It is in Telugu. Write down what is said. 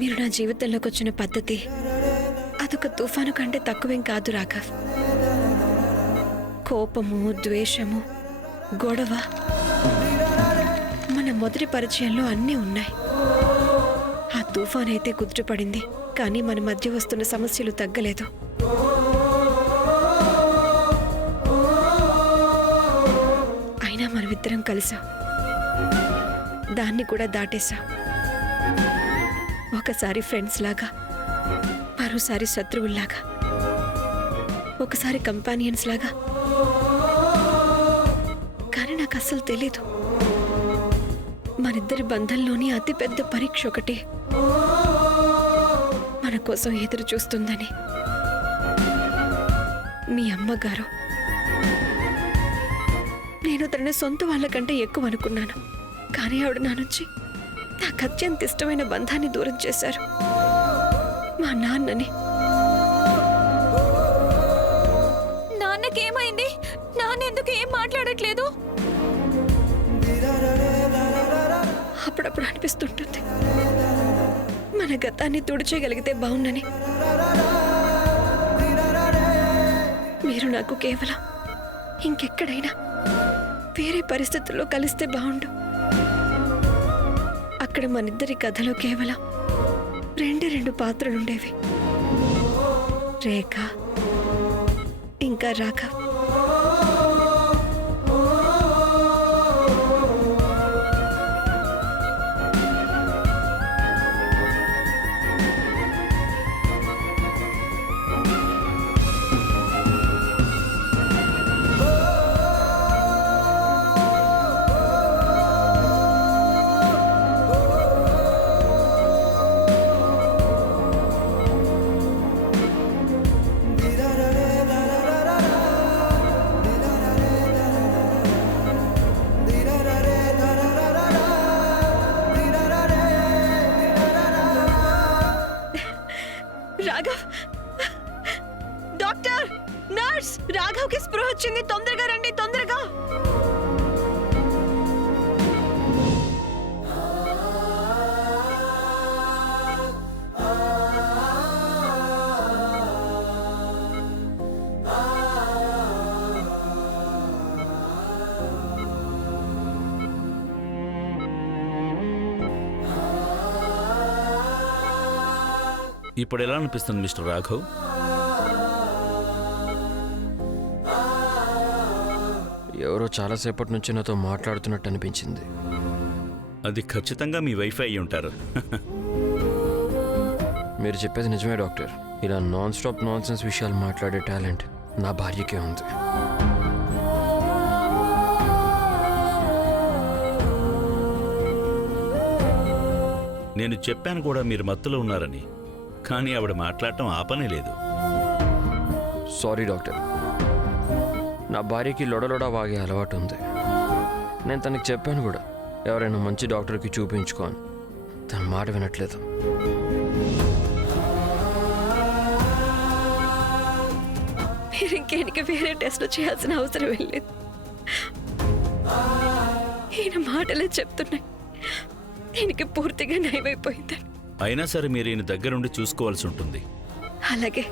మీరు నా జీవితంలోకి వచ్చిన పద్ధతి అదొక తుఫాను కంటే తక్కువేం కాదు రాఘవ్. కోపము, ద్వేషము, గొడవ మన మొదటి పరిచయంలో అన్నీ ఉన్నాయి. ఆ తుఫాన్ అయితే కుదుటపడింది, కానీ మన మధ్య వస్తున్న సమస్యలు తగ్గలేదు. అయినా మనమిద్దరం కలిసాం, దాన్ని కూడా దాటేశాం. ఒకసారి ఫ్రెండ్స్ లాగా, మరోసారి శత్రువుల్లాగా, ఒకసారి కంపానియన్స్ లాగా. కానీ నాకు అస్సలు తెలీదు మనిద్దరి బంధంలోని అతిపెద్ద పరీక్ష ఒకటి మన కోసం ఎదురు చూస్తుందని. మీ అమ్మగారు. నేను తనని సొంత వాళ్ళకంటే ఎక్కువ అనుకున్నాను, కానీ ఆవిడ నా నుంచి నాకు అత్యంత ఇష్టమైన బంధాన్ని దూరం చేశారు, మా నాన్నని. నాన్నకేమైంది? నాన్న ఎందుకు ఏం మాట్లాడట్లేదు? అప్పుడప్పుడు అనిపిస్తుంటుంది మన గతాన్ని తుడిచేయగలిగితే బాగుండని. మీరు నాకు కేవలం ఇంకెక్కడైనా వేరే పరిస్థితుల్లో కలిస్తే బాగుండు. అక్కడ మనిద్దరి కథలో కేవలం రెండు పాత్రలుండేవి, రేఖ ఇంకా రాఘవ్. రాఘవ్, డాక్టర్, నర్స్, రాఘవ్ కి స్పృహ వచ్చింది, తొందరగా రండి, తొందరగా. ఇప్పుడు ఎలా అనిపిస్తుంది మిస్టర్ రాఘవ్? ఎవరో చాలాసేపటి నుంచి నాతో మాట్లాడుతున్నట్టు అనిపించింది. అది ఖచ్చితంగా మీ వైఫై అయి ఉంటారు. మీరు చెప్పేది నిజమే డాక్టర్. ఇలా నాన్ స్టాప్ నాన్ సెన్స్ విషయాలు మాట్లాడే టాలెంట్ నా భార్యకే ఉంది. నేను చెప్పాను కూడా మీరు మత్తులో ఉన్నారని, కానీ ఆవిడ మాట్లాడటం ఆపనే లేదు. సారీ డాక్టర్, నా భార్యకి లొడలొడ వాగే అలవాటు ఉంది. నేను తనకి చెప్పాను కూడా, ఎవరైనా మంచి డాక్టర్కి చూపించుకో అని. తన మాట వినట్లేదు. మీరు ఇంకేనికి వేరే టెస్ట్లు చేయాల్సిన అవసరం లేదు. ఈయన మాటలే చెప్తున్నాయి ఈయనకి పూర్తిగా నయమైపోయిందని. అయినా సరే మీరు ఈయన దగ్గరుండి చూసుకోవాల్సి ఉంటుంది. అలాగే